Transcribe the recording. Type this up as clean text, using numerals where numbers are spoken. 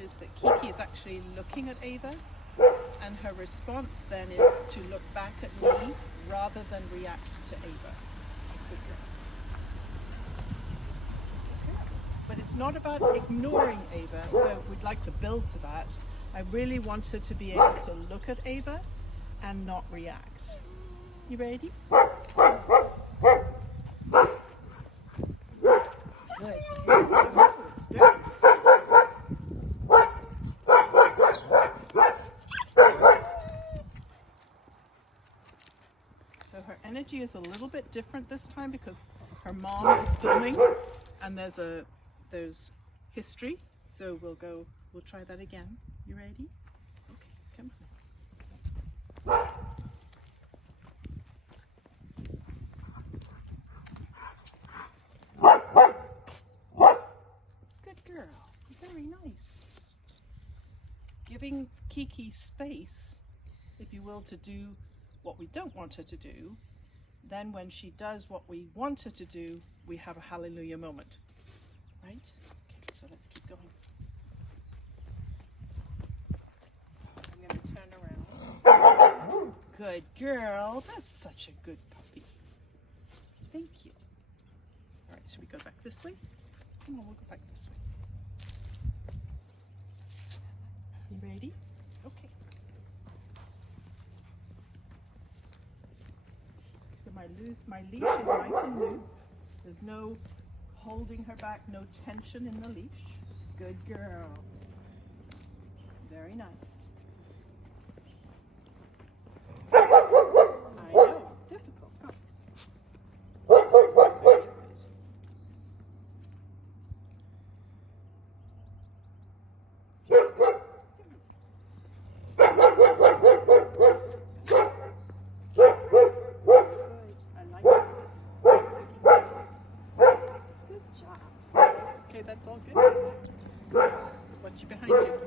is that Kiki is actually looking at Ava, and her response then is to look back at me rather than react to Ava. Good girl. Okay. But it's not about ignoring Ava, though we'd like to build to that. I really want her to be able to look at Ava and not react. You ready? Good. It's very good. So her energy is a little bit different this time because her mom is filming and there's history. So we'll try that again. You ready? Okay, come on. Good girl. Very nice. Giving Kiki space, if you will, to do what we don't want her to do. Then when she does what we want her to do, we have a hallelujah moment. Right? Okay, so let's keep going. I'm going to turn around. Good girl. That's such a good puppy. Thank you. All right, should we go back this way? Come on, we'll go back this way. You ready? Okay. So my leash is nice and loose. There's no holding her back, no tension in the leash. Good girl. Very nice. I know, it's difficult, huh? Very good. Okay, that's all good. Watch you behind you.